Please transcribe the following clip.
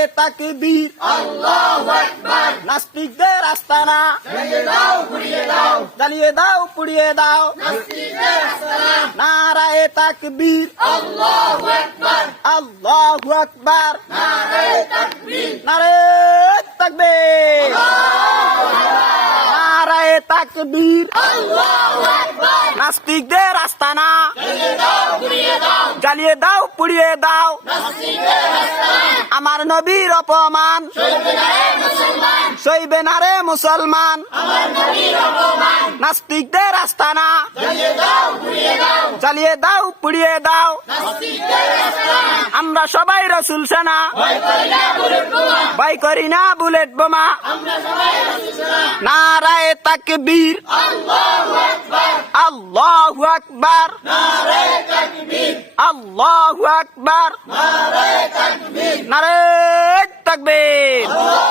নারায় তাকবীর নাস্তিকদের আস্তানা। জ্বালিয়ে দাও পুড়িয়ে দাও। নারায় তাকবীর। আল্লাহু আকবার। নারায় তাকবীর। নারায় তাকবীর। নাস্তিকদের আস্তানা। জ্বালিয়ে দাও, পুড়িয়ে দাও। আমার নবীর অপমান। সইবে না রে মুসলমান। নাস্তিকদের আস্তানা। জ্বালিয়ে দাও, পুড়িয়ে দাও। আমরা সবাই রসুল সেনা। ভয় করি না বুলেট বোমা। নারায় তাকবীর। আল্লাহু আকবার। আল্লাহ আকবার। নারে তাকবীর।